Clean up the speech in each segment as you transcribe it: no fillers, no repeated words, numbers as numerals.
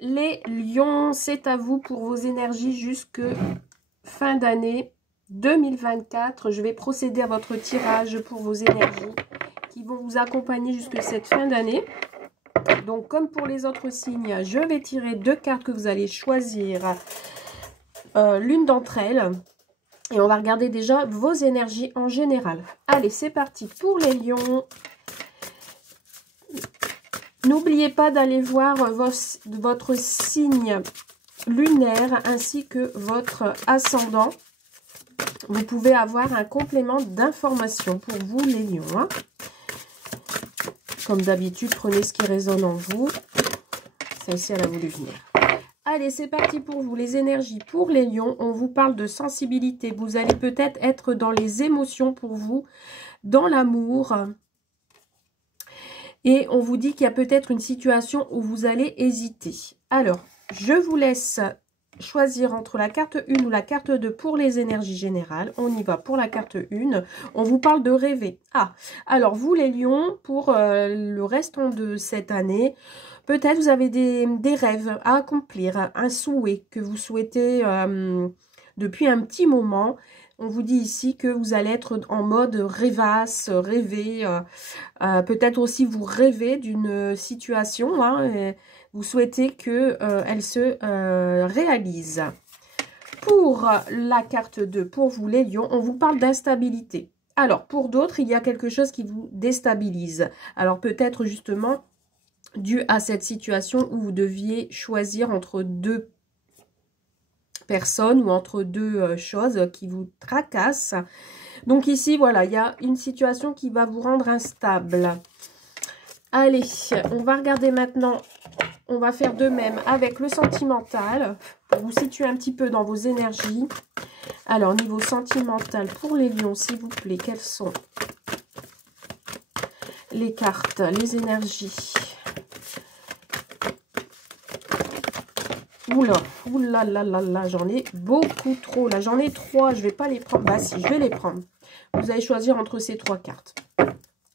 les lions, c'est à vous pour vos énergies jusque fin d'année 2024. Je vais procéder à votre tirage pour vos énergies qui vont vous accompagner jusque cette fin d'année. Donc, comme pour les autres signes, je vais tirer 2 cartes que vous allez choisir, l'une d'entre elles. Et on va regarder déjà vos énergies en général. Allez, c'est parti pour les lions. N'oubliez pas d'aller voir votre signe lunaire ainsi que votre ascendant. Vous pouvez avoir un complément d'information pour vous les lions. Hein. Comme d'habitude, prenez ce qui résonne en vous. Celle-ci, elle a voulu venir. Allez, c'est parti pour vous. Les énergies pour les lions. On vous parle de sensibilité. Vous allez peut-être être dans les émotions pour vous, dans l'amour. Et on vous dit qu'il y a peut-être une situation où vous allez hésiter. Alors, je vous laisse choisir entre la carte 1 ou la carte 2 pour les énergies générales. On y va pour la carte 1. On vous parle de rêver. Ah, alors vous les lions, pour le restant de cette année, peut-être vous avez des rêves à accomplir, un souhait que vous souhaitez depuis un petit moment. On vous dit ici que vous allez être en mode rêvasse, rêver. Peut-être aussi vous rêvez d'une situation. Hein, vous souhaitez qu'elle se réalise. Pour la carte 2, pour vous les lions, on vous parle d'instabilité. Alors, pour d'autres, il y a quelque chose qui vous déstabilise. Alors, peut-être justement dû à cette situation où vous deviez choisir entre deux personnes ou entre deux choses qui vous tracassent. Donc ici, voilà, il y a une situation qui va vous rendre instable. Allez, on va regarder maintenant, on va faire de même avec le sentimental, pour vous situer un petit peu dans vos énergies. Alors, niveau sentimental, pour les lions, s'il vous plaît, quelles sont les cartes, les énergies? Oula, oula, là, j'en ai beaucoup trop. Là, j'en ai 3, je ne vais pas les prendre. Bah si, je vais les prendre. Vous allez choisir entre ces 3 cartes.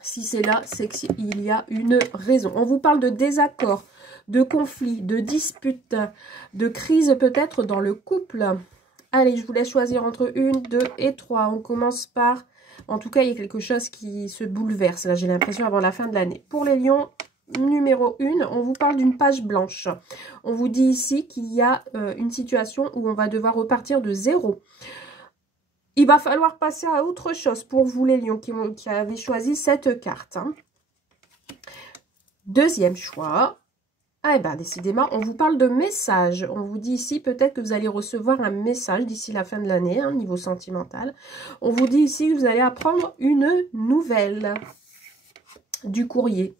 Si c'est là, c'est qu'il y a une raison. On vous parle de désaccord, de conflit, de dispute, de crise peut-être dans le couple. Allez, je vous laisse choisir entre 1, 2 et 3. On commence par... En tout cas, il y a quelque chose qui se bouleverse. Là, j'ai l'impression avant la fin de l'année. Pour les lions... Numéro 1, on vous parle d'une page blanche. On vous dit ici qu'il y a une situation où on va devoir repartir de zéro. Il va falloir passer à autre chose pour vous les lions qui avez choisi cette carte. Hein. Deuxième choix. Ah, ben, décidément, on vous parle de message. On vous dit ici peut-être que vous allez recevoir un message d'ici la fin de l'année, hein, niveau sentimental. On vous dit ici que vous allez apprendre une nouvelle du courrier.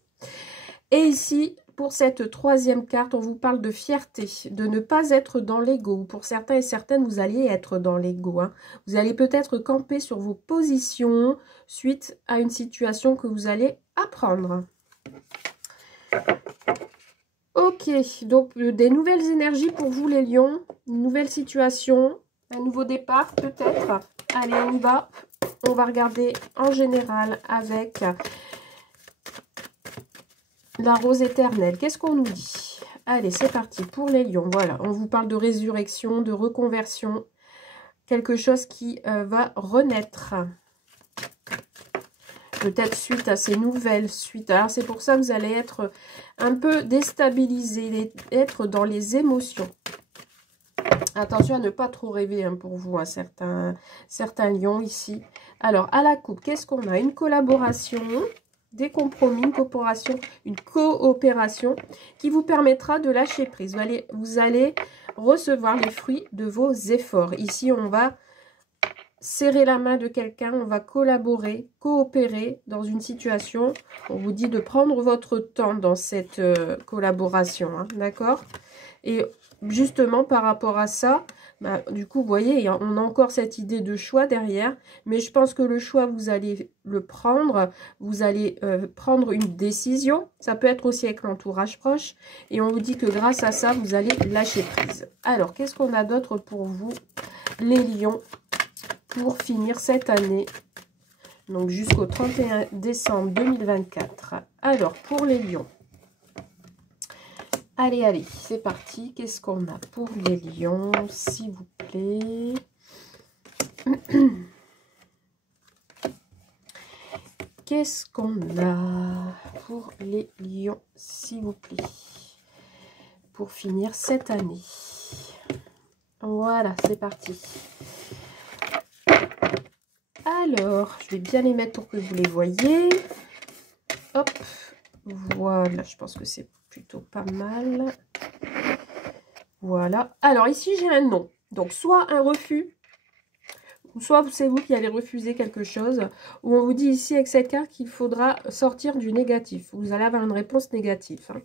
Et ici, pour cette troisième carte, on vous parle de fierté, de ne pas être dans l'ego. Pour certains et certaines, vous alliez être dans l'ego. Hein. Vous allez peut-être camper sur vos positions suite à une situation que vous allez apprendre. Ok, donc des nouvelles énergies pour vous les lions, une nouvelle situation, un nouveau départ peut-être. Allez, on y va. On va regarder en général avec... la rose éternelle, qu'est-ce qu'on nous dit? Allez, c'est parti pour les lions. Voilà, on vous parle de résurrection, de reconversion. Quelque chose qui va renaître. Peut-être suite à ces nouvelles suites. Alors, c'est pour ça que vous allez être un peu déstabilisé, être dans les émotions. Attention à ne pas trop rêver hein, pour vous, hein, certains lions ici. Alors, à la coupe, qu'est-ce qu'on a? Une collaboration... des compromis, une coopération qui vous permettra de lâcher prise. Vous allez recevoir les fruits de vos efforts. Ici, on va serrer la main de quelqu'un, on va collaborer, coopérer dans une situation. On vous dit de prendre votre temps dans cette collaboration, hein, d'accord? Et justement, par rapport à ça, bah, du coup, vous voyez, on a encore cette idée de choix derrière. Mais je pense que le choix, vous allez le prendre. Vous allez prendre une décision. Ça peut être aussi avec l'entourage proche. Et on vous dit que grâce à ça, vous allez lâcher prise. Alors, qu'est-ce qu'on a d'autre pour vous, les lions, pour finir cette année? Donc, jusqu'au 31 décembre 2024. Alors, pour les lions. Allez, allez, c'est parti. Qu'est-ce qu'on a pour les lions, s'il vous plaît? Qu'est-ce qu'on a pour les lions, s'il vous plaît? Pour finir cette année. Voilà, c'est parti. Alors, je vais bien les mettre pour que vous les voyez. Hop, voilà, je pense que c'est plutôt pas mal. Voilà. Alors, ici, j'ai un non. Donc, soit un refus, soit c'est vous qui allez refuser quelque chose, ou on vous dit ici avec cette carte qu'il faudra sortir du négatif. Vous allez avoir une réponse négative. Hein.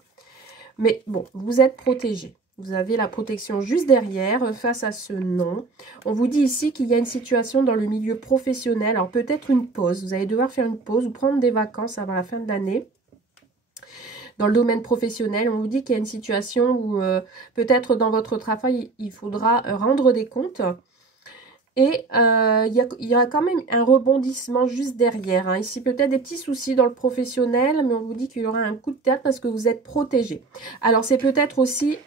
Mais bon, vous êtes protégé. Vous avez la protection juste derrière face à ce non. On vous dit ici qu'il y a une situation dans le milieu professionnel. Alors peut-être une pause. Vous allez devoir faire une pause ou prendre des vacances avant la fin de l'année. Dans le domaine professionnel, on vous dit qu'il y a une situation où peut-être dans votre travail, il faudra rendre des comptes. Et il y a quand même un rebondissement juste derrière. Hein. Ici, peut-être des petits soucis dans le professionnel, mais on vous dit qu'il y aura un coup de théâtre parce que vous êtes protégé. Alors, c'est peut-être aussi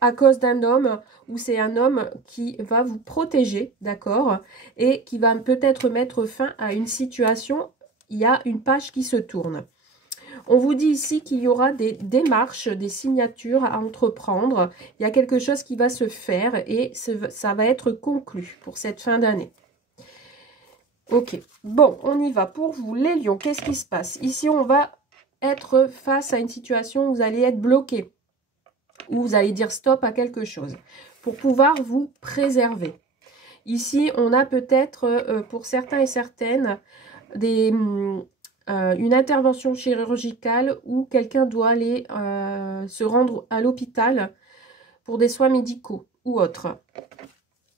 à cause d'un homme, ou c'est un homme qui va vous protéger, d'accord? Et qui va peut-être mettre fin à une situation. Il y a une page qui se tourne. On vous dit ici qu'il y aura des démarches, des signatures à entreprendre. Il y a quelque chose qui va se faire et ça va être conclu pour cette fin d'année. Ok, bon, on y va. Pour vous, les lions, qu'est-ce qui se passe? Ici, on va être face à une situation où vous allez être bloqué, où vous allez dire stop à quelque chose pour pouvoir vous préserver. Ici, on a peut-être, pour certains et certaines, une intervention chirurgicale où quelqu'un doit aller se rendre à l'hôpital pour des soins médicaux ou autres.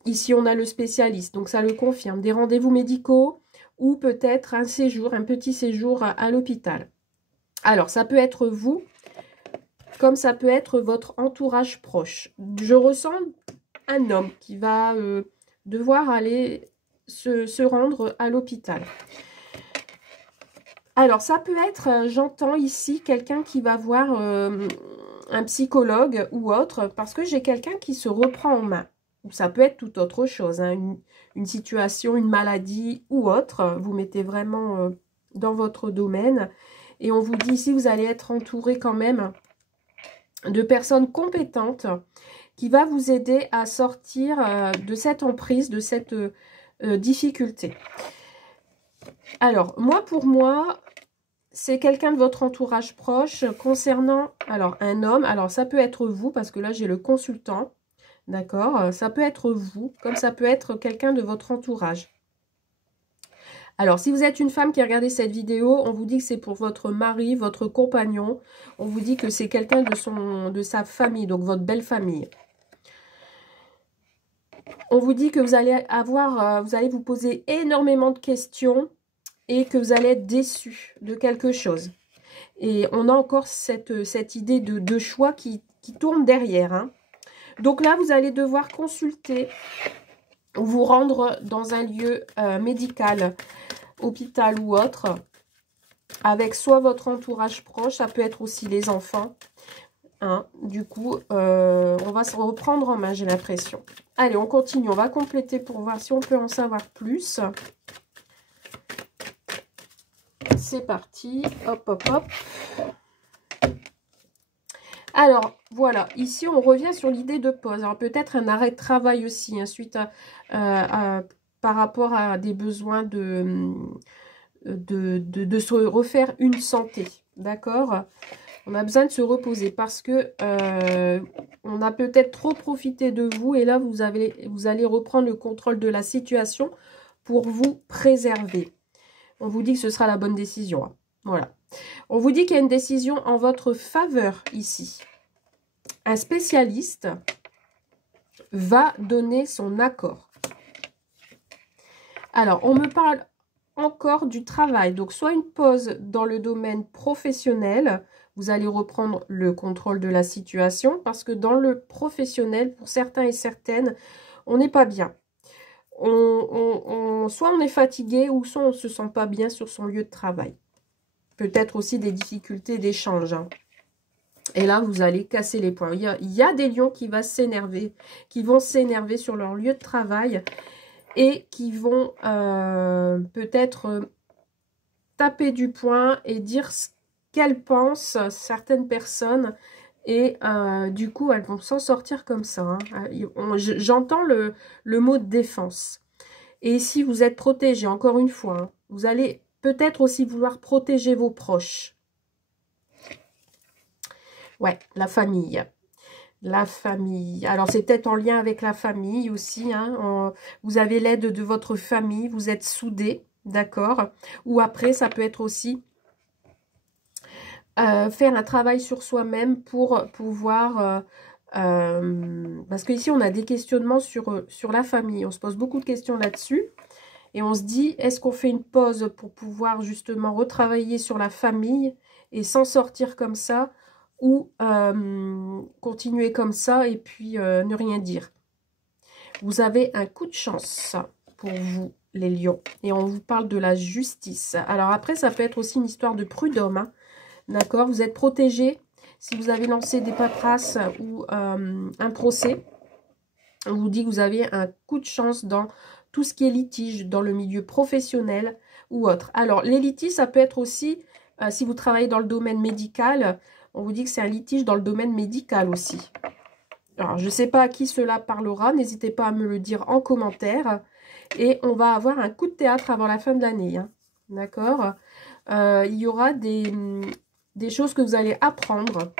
Ici, on a le spécialiste, donc ça le confirme. Des rendez-vous médicaux ou peut-être un séjour, un petit séjour à l'hôpital. Alors, ça peut être vous, comme ça peut être votre entourage proche. Je ressens un homme qui va devoir aller se rendre à l'hôpital. Alors, ça peut être, j'entends ici, quelqu'un qui va voir un psychologue ou autre, parce que j'ai quelqu'un qui se reprend en main. Ou ça peut être tout autre chose, hein, une situation, une maladie ou autre. Vous mettez vraiment dans votre domaine. Et on vous dit ici, vous allez être entouré quand même de personnes compétentes qui va vous aider à sortir de cette emprise, de cette difficulté. Alors, pour moi, c'est quelqu'un de votre entourage proche concernant, alors, un homme. Alors, ça peut être vous, parce que là, j'ai le consultant, d'accord? Ça peut être vous, comme ça peut être quelqu'un de votre entourage. Alors, si vous êtes une femme qui a regardé cette vidéo, on vous dit que c'est pour votre mari, votre compagnon. On vous dit que c'est quelqu'un de sa famille, donc votre belle famille. On vous dit que vous allez vous poser énormément de questions et que vous allez être déçu de quelque chose. Et on a encore cette idée de choix qui tourne derrière. Hein. Donc là, vous allez devoir consulter ou vous rendre dans un lieu médical, hôpital ou autre, avec soit votre entourage proche, ça peut être aussi les enfants. Hein. Du coup, on va se reprendre en main, j'ai l'impression. Allez, on continue, on va compléter pour voir si on peut en savoir plus. C'est parti, hop, hop, hop. Alors, voilà, ici, on revient sur l'idée de pause. Alors, peut-être un arrêt de travail aussi, hein, suite par rapport à des besoins de se refaire une santé, d'accord? On a besoin de se reposer parce que on a peut-être trop profité de vous et là, vous allez reprendre le contrôle de la situation pour vous préserver. On vous dit que ce sera la bonne décision. Hein. Voilà. On vous dit qu'il y a une décision en votre faveur ici. Un spécialiste va donner son accord. Alors, on me parle encore du travail. Donc, soit une pause dans le domaine professionnel. Vous allez reprendre le contrôle de la situation parce que dans le professionnel, pour certains et certaines, on n'est pas bien. Soit on est fatigué ou soit on ne se sent pas bien sur son lieu de travail. Peut-être aussi des difficultés d'échange. Hein. Et là, vous allez casser les poings. Il y a des lions qui vont s'énerver sur leur lieu de travail et qui vont peut-être taper du poing et dire ce qu'elles pensent, certaines personnes. Et du coup, elles vont s'en sortir comme ça. Hein. J'entends le mot défense. Et si vous êtes protégé, encore une fois, hein, vous allez peut-être aussi vouloir protéger vos proches. Ouais, la famille. La famille. Alors, c'est peut-être en lien avec la famille aussi. Hein. Vous avez l'aide de votre famille. Vous êtes soudés, d'accord? Ou après, ça peut être aussi faire un travail sur soi-même pour pouvoir... parce qu'ici, on a des questionnements sur la famille. On se pose beaucoup de questions là-dessus. Et on se dit, est-ce qu'on fait une pause pour pouvoir justement retravailler sur la famille et s'en sortir comme ça, ou continuer comme ça et puis ne rien dire. Vous avez un coup de chance pour vous, les lions. Et on vous parle de la justice. Alors après, ça peut être aussi une histoire de prud'homme. Hein. D'accord? Vous êtes protégé si vous avez lancé des paperasses ou un procès. On vous dit que vous avez un coup de chance dans tout ce qui est litige, dans le milieu professionnel ou autre. Alors, les litiges, ça peut être aussi, si vous travaillez dans le domaine médical, on vous dit que c'est un litige dans le domaine médical aussi. Alors, je ne sais pas à qui cela parlera, n'hésitez pas à me le dire en commentaire. Et on va avoir un coup de théâtre avant la fin de l'année. Hein. D'accord? Il y aura des choses que vous allez apprendre.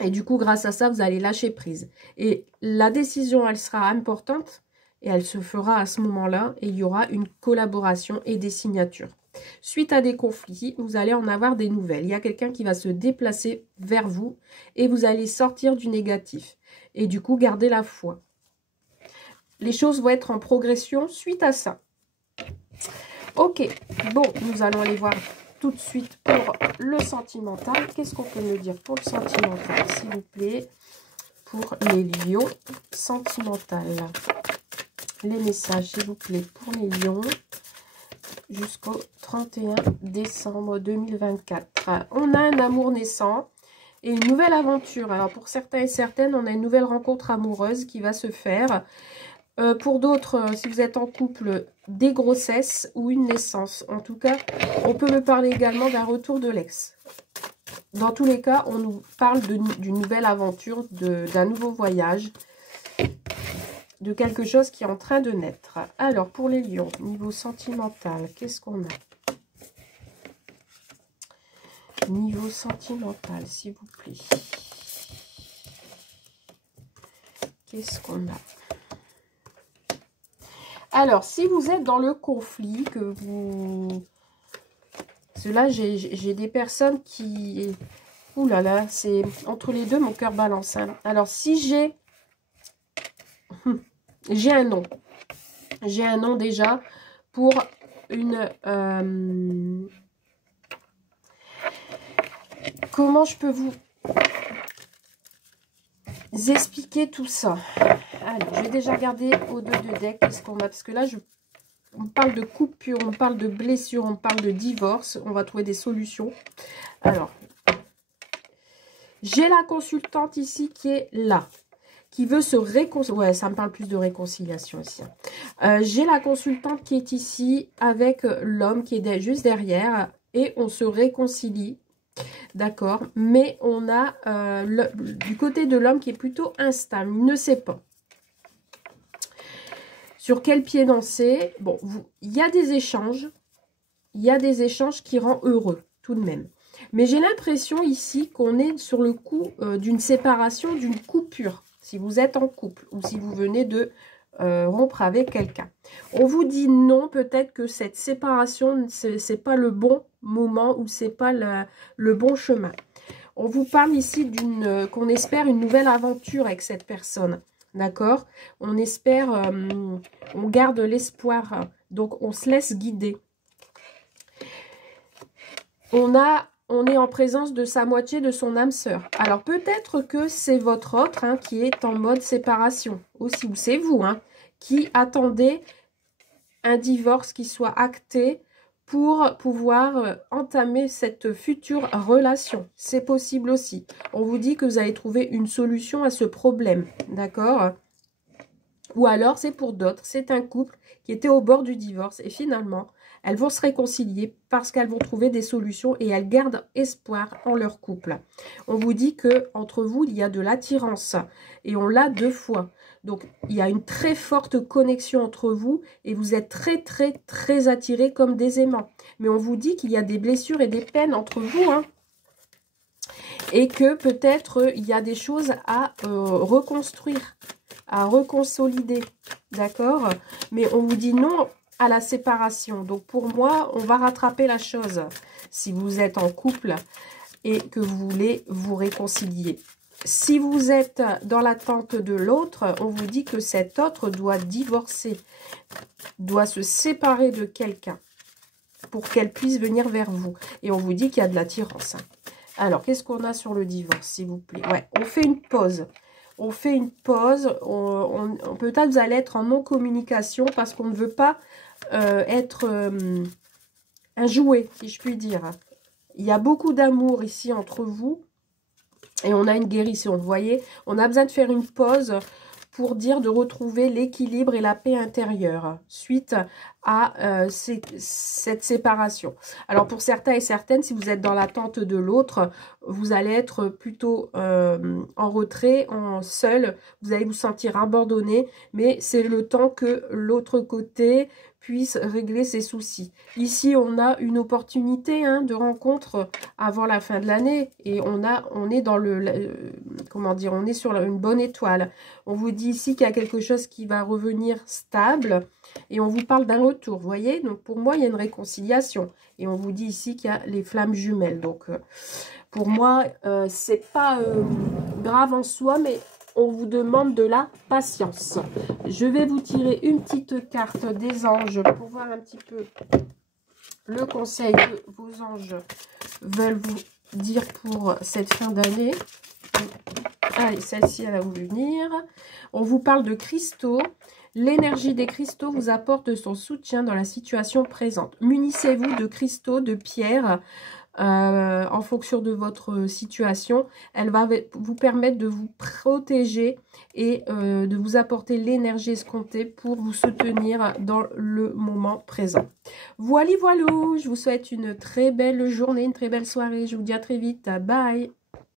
Et du coup, grâce à ça, vous allez lâcher prise. Et la décision, elle sera importante. Et elle se fera à ce moment-là. Et il y aura une collaboration et des signatures. Suite à des conflits, vous allez en avoir des nouvelles. Il y a quelqu'un qui va se déplacer vers vous. Et vous allez sortir du négatif. Et du coup, garder la foi. Les choses vont être en progression suite à ça. Ok. Bon, nous allons aller voir tout de suite pour le sentimental. Qu'est-ce qu'on peut me dire pour le sentimental, s'il vous plaît? Pour les lions, sentimental. Les messages, s'il vous plaît, pour les lions, jusqu'au 31 décembre 2024. On a un amour naissant et une nouvelle aventure. Alors, pour certains et certaines, on a une nouvelle rencontre amoureuse qui va se faire. Pour d'autres, si vous êtes en couple, des grossesses ou une naissance. En tout cas, on peut me parler également d'un retour de l'ex. Dans tous les cas, on nous parle d'une nouvelle aventure, d'un nouveau voyage, de quelque chose qui est en train de naître. Alors, pour les lions, niveau sentimental, qu'est-ce qu'on a? Niveau sentimental, s'il vous plaît. Qu'est-ce qu'on a? Alors, si vous êtes dans le conflit, que vous... Parce que là, j'ai des personnes qui... Ouh là là, c'est entre les deux, mon cœur balance. Hein. Alors, si j'ai... J'ai un nom. J'ai un nom déjà pour une... Comment je peux vous expliquer tout ça? Alors, je vais déjà regarder au dos de deck qu'est-ce qu'on a. Parce que là, on parle de coupure, on parle de blessure, on parle de divorce. On va trouver des solutions. Alors, j'ai la consultante ici qui est là. Qui veut se réconcilier. Ouais, ça me parle plus de réconciliation ici. J'ai la consultante qui est ici avec l'homme qui est juste derrière. Et on se réconcilie. D'accord. Mais on a du côté de l'homme qui est plutôt instable. Il ne sait pas sur quel pied danser. Bon, il y a des échanges. Il y a des échanges qui rendent heureux, tout de même. Mais j'ai l'impression ici qu'on est sur le coup d'une séparation, d'une coupure. Si vous êtes en couple ou si vous venez de rompre avec quelqu'un. On vous dit non, peut-être que cette séparation, c'est pas le bon moment ou c'est pas le bon chemin. On vous parle ici qu'on espère une nouvelle aventure avec cette personne. D'accord? On espère, on garde l'espoir. Donc, on se laisse guider. On est en présence de sa moitié, de son âme sœur. Alors, peut-être que c'est votre autre hein, qui est en mode séparation. Aussi, ou c'est vous hein, qui attendez un divorce qui soit acté pour pouvoir entamer cette future relation. C'est possible aussi. On vous dit que vous allez trouver une solution à ce problème, d'accord? Ou alors, c'est pour d'autres, c'est un couple qui était au bord du divorce et finalement, elles vont se réconcilier parce qu'elles vont trouver des solutions et elles gardent espoir en leur couple. On vous dit que entre vous, il y a de l'attirance et on l'a 2 fois. Donc, il y a une très forte connexion entre vous et vous êtes très attirés comme des aimants. Mais on vous dit qu'il y a des blessures et des peines entre vous, hein. Et que peut-être il y a des choses à reconstruire, à reconsolider, d'accord? Mais on vous dit non à la séparation. Donc pour moi, on va rattraper la chose si vous êtes en couple et que vous voulez vous réconcilier. Si vous êtes dans l'attente de l'autre, on vous dit que cet autre doit divorcer, doit se séparer de quelqu'un pour qu'elle puisse venir vers vous. Et on vous dit qu'il y a de l'attirance. Alors, qu'est-ce qu'on a sur le divorce, s'il vous plaît? Ouais, on fait une pause. On fait une pause. Peut-être vous allez être en non-communication parce qu'on ne veut pas être un jouet, si je puis dire. Il y a beaucoup d'amour ici entre vous. Et on a une guérison, vous voyez. On a besoin de faire une pause pour dire de retrouver l'équilibre et la paix intérieure suite à cette séparation. Alors pour certains et certaines, si vous êtes dans l'attente de l'autre, vous allez être plutôt en retrait, en seul, vous allez vous sentir abandonné, mais c'est le temps que l'autre côté puisse régler ses soucis. Ici, on a une opportunité de rencontre avant la fin de l'année et on est dans comment dire, on est sur une bonne étoile. On vous dit ici qu'il y a quelque chose qui va revenir stable et on vous parle d'un retour, vous voyez. Donc pour moi, il y a une réconciliation et on vous dit ici qu'il y a les flammes jumelles. Donc pour moi, c'est pas grave en soi, mais on vous demande de la patience. Je vais vous tirer une petite carte des anges pour voir un petit peu le conseil que vos anges veulent vous dire pour cette fin d'année. Allez, celle-ci, elle a voulu venir. On vous parle de cristaux. L'énergie des cristaux vous apporte son soutien dans la situation présente. Munissez-vous de cristaux, de pierres, en fonction de votre situation. Elle va vous permettre de vous protéger et de vous apporter l'énergie escomptée pour vous soutenir dans le moment présent. Voilà, je vous souhaite une très belle journée, une très belle soirée. Je vous dis à très vite. Bye!